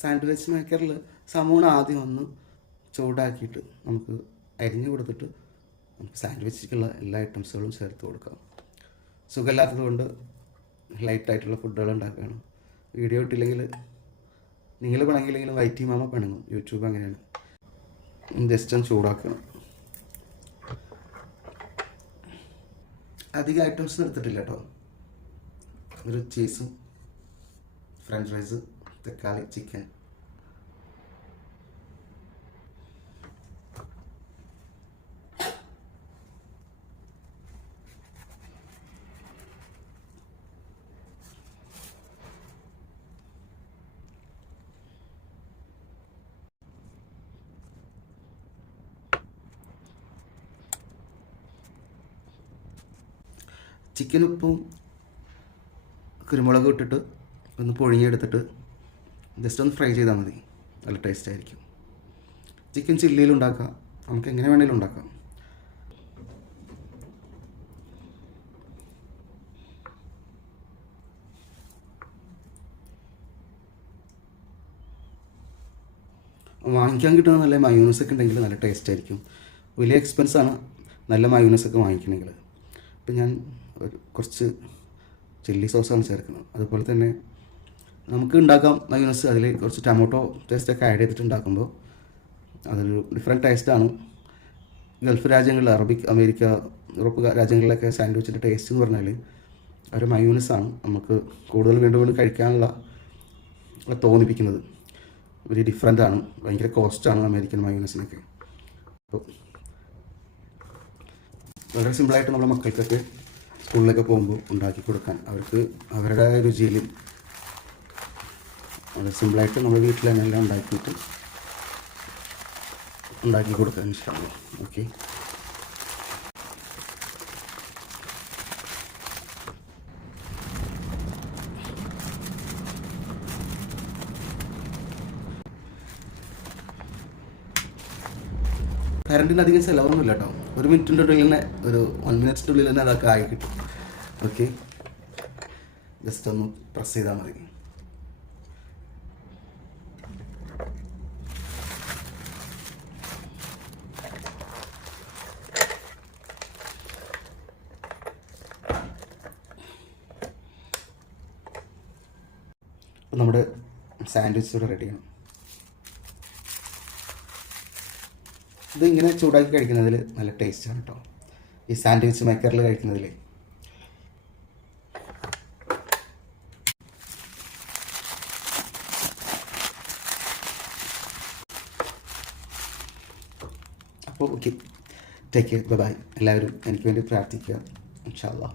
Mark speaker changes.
Speaker 1: Sandwich മേക്കറിൽ സമൂണ ആദ്യം ഒന്ന് ചൂടാക്കിയിട്ട് നമുക്ക് അരിഞ്ഞു കൊടുത്തിട്ട് നമുക്ക് സാൻഡ്വിച്ചിലേക്കുള്ള എല്ലാ ഐറ്റംസുകളും ചേർത്ത് കൊടുക്കാം. സുഖമില്ലാത്തത് കൊണ്ട് ലൈറ്റായിട്ടുള്ള ഫുഡുകൾ ഉണ്ടാക്കുകയാണ്. വീഡിയോ ഇട്ടില്ലെങ്കിൽ നിങ്ങൾ പിണങ്ങില്ലെങ്കിലും വൈറ്റി മാമ പിണങ്ങും. യൂട്യൂബ് അങ്ങനെയാണ്. ജസ്റ്റ് ഒന്ന് ചൂടാക്കണം. അധികം ഐറ്റംസ് എടുത്തിട്ടില്ല കേട്ടോ. ഒരു ചീസും ഫ്രഞ്ച് ഫ്രൈസ് തക്കാളി ചിക്കൻ. ചിക്കൻ ഉപ്പും കുരുമുളകും ഇട്ടിട്ട് ഒന്ന് പൊഴിഞ്ഞെടുത്തിട്ട് ജസ്റ്റ് ഒന്ന് ഫ്രൈ ചെയ്താൽ മതി. നല്ല ടേസ്റ്റ് ആയിരിക്കും. ചിക്കൻ ചില്ലിയിൽ ഉണ്ടാക്കാം. നമുക്ക് എങ്ങനെ വേണമെങ്കിലും ഉണ്ടാക്കാം. വാങ്ങിക്കാൻ കിട്ടുന്ന നല്ല മയൂണസ് ഒക്കെ ഉണ്ടെങ്കിൽ നല്ല ടേസ്റ്റ് ആയിരിക്കും. വലിയ എക്സ്പെൻസ് ആണ് നല്ല മയൂണസ് ഒക്കെ വാങ്ങിക്കണമെങ്കിൽ. അപ്പം ഞാൻ കുറച്ച് ചില്ലി സോസാണ് ചേർക്കുന്നത്. അതുപോലെ തന്നെ നമുക്ക് ഉണ്ടാക്കാം മയൂണസ്. അതിൽ കുറച്ച് ടൊമാറ്റോ ടേസ്റ്റൊക്കെ ആഡ് ചെയ്തിട്ട് ഉണ്ടാക്കുമ്പോൾ അതൊരു ഡിഫറെന്റ് ടേസ്റ്റാണ് ഗൾഫ് രാജ്യങ്ങളിൽ അറബിക് അമേരിക്ക യൂറോപ്പ് രാജ്യങ്ങളിലൊക്കെ സാൻഡ്വിച്ചിന്റെ ടേസ്റ്റ് എന്ന് പറഞ്ഞാൽ ഒരു ആണ് നമുക്ക് കൂടുതൽ വീണ്ടും വീണ്ടും കഴിക്കാനുള്ള തോന്നിപ്പിക്കുന്നത്. ഒരു ഡിഫറെന്റ് ആണ്. ഭയങ്കര കോസ്റ്റാണ് അമേരിക്കൻ മയൂണസിനൊക്കെ. അപ്പോൾ വളരെ സിമ്പിളായിട്ട് നമ്മുടെ മക്കൾക്കൊക്കെ സ്കൂളിലൊക്കെ പോകുമ്പോൾ ഉണ്ടാക്കി കൊടുക്കാൻ അവർക്ക് അവരുടെ രുചിയിൽ വളരെ സിമ്പിളായിട്ട് നമ്മൾ വീട്ടിൽ തന്നെ എല്ലാം ഉണ്ടാക്കിയിട്ട് ഉണ്ടാക്കി കൊടുക്കാൻ ഇഷ്ടമാണ്. ഓക്കെ. കറണ്ടിന് അധികം ചിലവൊന്നുമില്ല കേട്ടോ. ഒരു മിനിറ്റിന്റെ ഉള്ളിൽ തന്നെ ഒരു വൺ മിനിറ്റ്സിന്റെ ഉള്ളിൽ തന്നെ അതൊക്കെ ആയി കിട്ടും. ഓക്കെ. ജസ്റ്റ് ഒന്ന് പ്രസ് ചെയ്താൽ മതി. നമ്മുടെ സാൻഡ്വിച്ച് ഇവിടെ റെഡിയാണ് ഇത് ഇങ്ങനെ ചൂടാക്കി കഴിക്കുന്നതിൽ നല്ല ടേസ്റ്റാണ് കേട്ടോ ഈ സാൻഡ്വിച്ച് മേക്കറിൽ കഴിക്കുന്നതിൽ അപ്പോൾ ഓക്കെ ടേക്ക് ബൈ എല്ലാവരും എനിക്ക് വേണ്ടി പ്രാർത്ഥിക്കുക. ഇൻഷാല്ലാ